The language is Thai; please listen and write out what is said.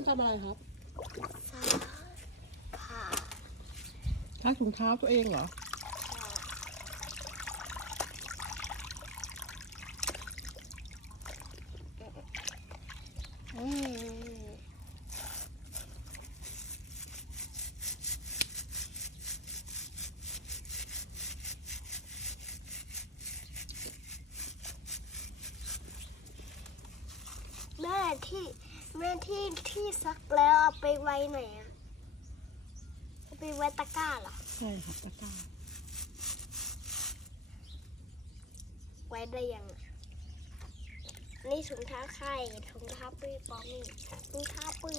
มทำอะไรครับ ซักผ้า ซักถุงเท้าตัวเองเหรออืมแม่ที่ซักแล้วเอาไปไว้ไหนอะเอาไปไว้ตะกร้าเหรอ ใช่ครับตะกร้า ไว้ได้ยังอะนี่ถุงเท้าไข่ถุงเท้าปุ้ยปอมี่ถุงเท้าปุ้ย